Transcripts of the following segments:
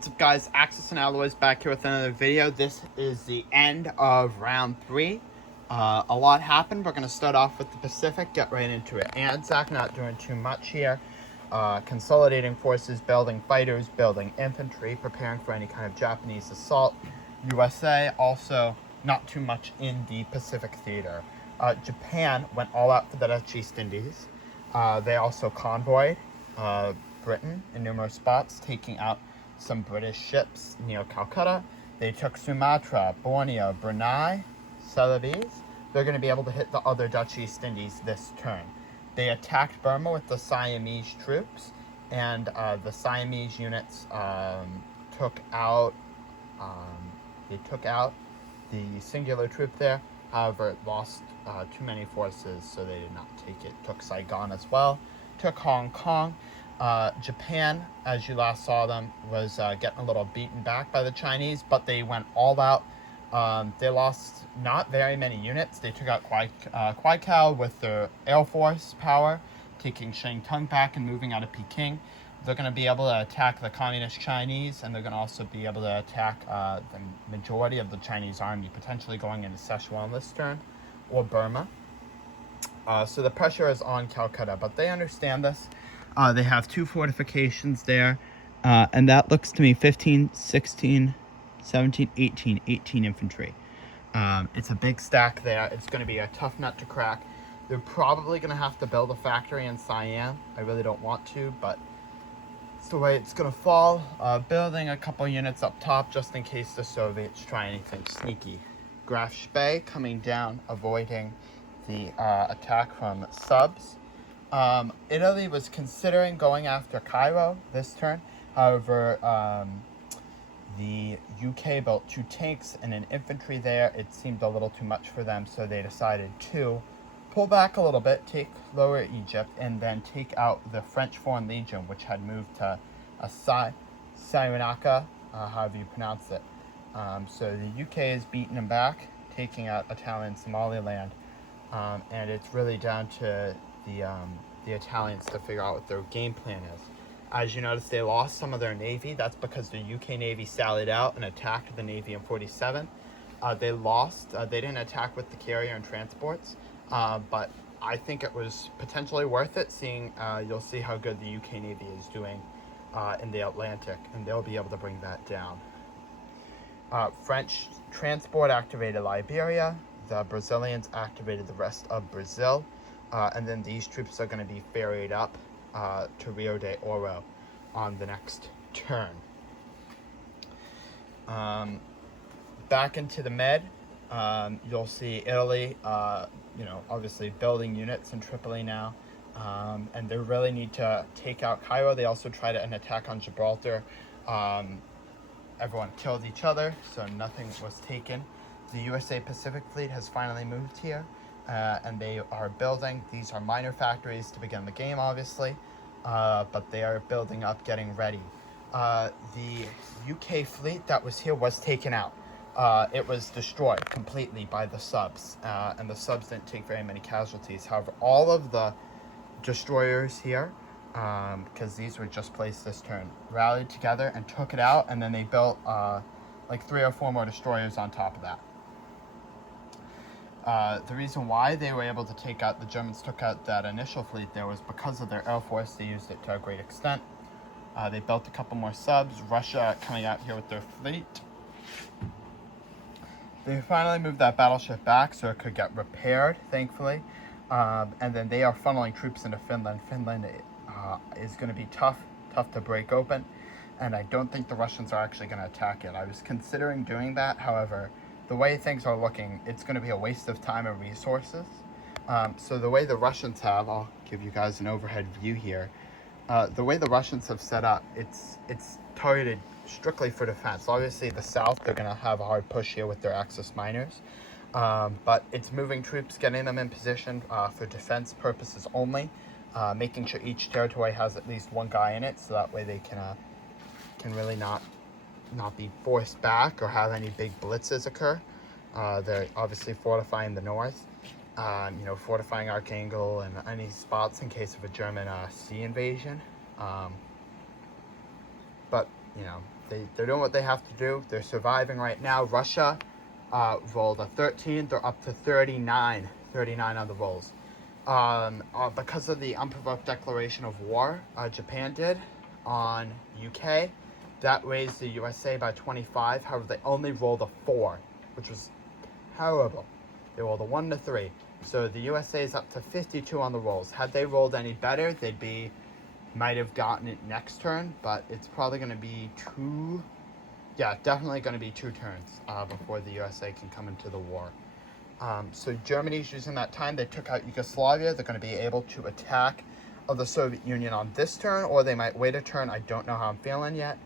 What's up, guys? Axis and Alloys back here with another video. This is the end of round 3. A lot happened. We're going to start off with the Pacific, get right into it. Anzac not doing too much here. Consolidating forces, building fighters, building infantry, preparing for any kind of Japanese assault. USA also not too much in the Pacific theater. Japan went all out for the Dutch East Indies. They also convoyed Britain in numerous spots, taking out some British ships near Calcutta. They took Sumatra, Borneo, Brunei, Celebes. They're going to be able to hit the other Dutch East Indies this turn. They attacked Burma with the Siamese troops, and the Siamese units took out the singular troop there. However, it lost too many forces, so they did not take it. Took Saigon as well. Took Hong Kong. Japan, as you last saw them, was getting a little beaten back by the Chinese, but they went all out. They lost not very many units. They took out Kwaikou with their Air Force power, taking Shantung back and moving out of Peking. They're going to be able to attack the Communist Chinese, and they're going to also be able to attack the majority of the Chinese army, potentially going into Sichuan this turn, or Burma. So the pressure is on Calcutta, but they understand this. They have 2 fortifications there, and that looks to me 15, 16, 17, 18 infantry. It's a big stack there. It's going to be a tough nut to crack. They're probably going to have to build a factory in Siam. I really don't want to, but it's the way it's going to fall. Building a couple units up top just in case the Soviets try anything sneaky. Graf Spee coming down, avoiding the attack from subs. Italy was considering going after Cairo this turn. However, the UK built 2 tanks and an infantry there. It seemed a little too much for them, so they decided to pull back a little bit, take Lower Egypt, and then take out the French Foreign Legion, which had moved to Cyrenaica, however you pronounce it. So the UK is beating them back, taking out Italian Somaliland, and it's really down to the Italians to figure out what their game plan is. As you notice, they lost some of their navy. That's because the UK Navy sallied out and attacked the Navy in 47. They lost. They didn't attack with the carrier and transports, but I think it was potentially worth it, seeing you'll see how good the UK Navy is doing in the Atlantic, and they'll be able to bring that down. French transport activated Liberia. The Brazilians activated the rest of Brazil. And then these troops are going to be ferried up to Rio de Oro on the next turn. Back into the Med, you'll see Italy, obviously building units in Tripoli now. And they really need to take out Cairo. They also tried an attack on Gibraltar. Everyone killed each other, so nothing was taken. The USA Pacific Fleet has finally moved here. And they are building. These are minor factories to begin the game, obviously, but they are building up, getting ready. The UK fleet that was here was taken out. It was destroyed completely by the subs, and the subs didn't take very many casualties. However, all of the destroyers here, because these were just placed this turn, rallied together and took it out, and then they built like 3 or 4 more destroyers on top of that. The reason why they were able to take out, the Germans took out that initial fleet there, was because of their air force. They used it to a great extent. They built a couple more subs. Russia coming out here with their fleet. They finally moved that battleship back so it could get repaired, thankfully. And then they are funneling troops into Finland. Finland is going to be tough to break open. And I don't think the Russians are actually going to attack it. I was considering doing that, however, the way things are looking, it's going to be a waste of time and resources. So the way the Russians have, I'll give you guys an overhead view here. The way the Russians have set up, it's targeted strictly for defense. Obviously, the south, they're going to have a hard push here with their Axis miners. But it's moving troops, getting them in position for defense purposes only, making sure each territory has at least 1 guy in it, so that way they can really not be forced back or have any big blitzes occur. They're obviously fortifying the north, fortifying Archangel and any spots in case of a German sea invasion. But they're doing what they have to do. They're surviving right now. Russia rolled a 13. They're up to 39 on the rolls. Because of the unprovoked declaration of war Japan did on UK, that raised the USA by 25. However, they only rolled a 4, which was horrible. They rolled a 1 to 3. So the USA is up to 52 on the rolls. Had they rolled any better, might have gotten it next turn, but it's probably going to be definitely going to be 2 turns before the USA can come into the war. So Germany's using that time. They took out Yugoslavia. They're going to be able to attack the Soviet Union on this turn, or they might wait a turn. I don't know how I'm feeling yet.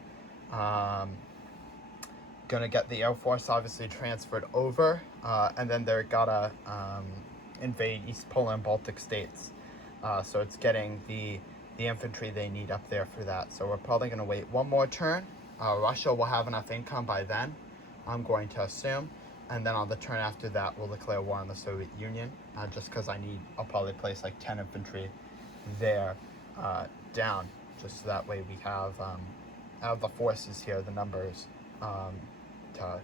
Gonna get the Air Force obviously transferred over, and then they're gotta invade East Poland, Baltic states. So it's getting the infantry they need up there for that. So we're probably gonna wait one more turn. Russia will have enough income by then, I'm going to assume. And then on the turn after that, we'll declare war on the Soviet Union, just because I'll probably place like 10 infantry there down, just so that way we have the forces here, the numbers, to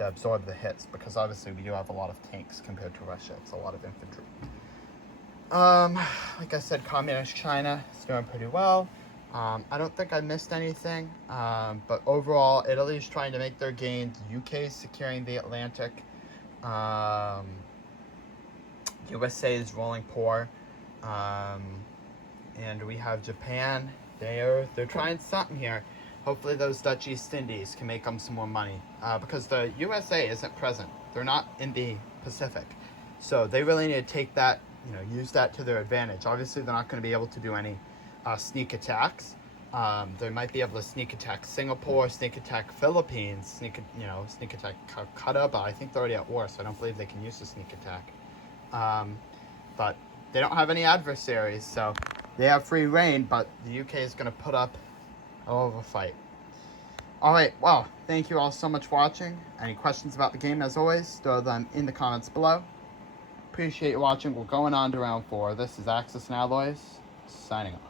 absorb the hits, because obviously we do have a lot of tanks compared to Russia. It's a lot of infantry. Like I said, Communist China is doing pretty well. I don't think I missed anything, but overall, Italy's trying to make their gains. UK is securing the Atlantic. USA is rolling poor. And we have Japan. They're trying something here. Hopefully those Dutch East Indies can make them some more money, because the USA isn't present. They're not in the Pacific. So they really need to take that, use that to their advantage. Obviously, they're not going to be able to do any sneak attacks. They might be able to sneak attack Singapore, sneak attack Philippines, sneak attack Calcutta, but I think they're already at war, so I don't believe they can use the sneak attack. But they don't have any adversaries, so they have free reign, but the UK is going to put up a hell of a fight. Alright, well, thank you all so much for watching. Any questions about the game, as always, throw them in the comments below. Appreciate you watching. We're going on to round 4. This is Axis and Alloys, signing off.